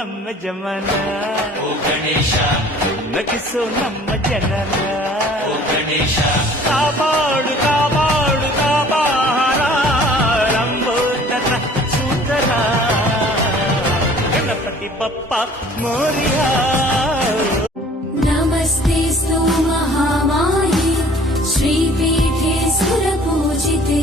ನಮ್ಮ ಜಮನ ಓ ಗಣೇಶ ನಗಿಸೋ ನಮ್ಮ ಜನನ ಓ ಗಣೇಶ ಕಾಪಾಡು ಕಾಪಾಡು ಕಾಪಾರ ಲಂಬೋದರ ಸುಂದರ ಗಣಪತಿ ಬಪ್ಪ ಮೋರಿಯಾ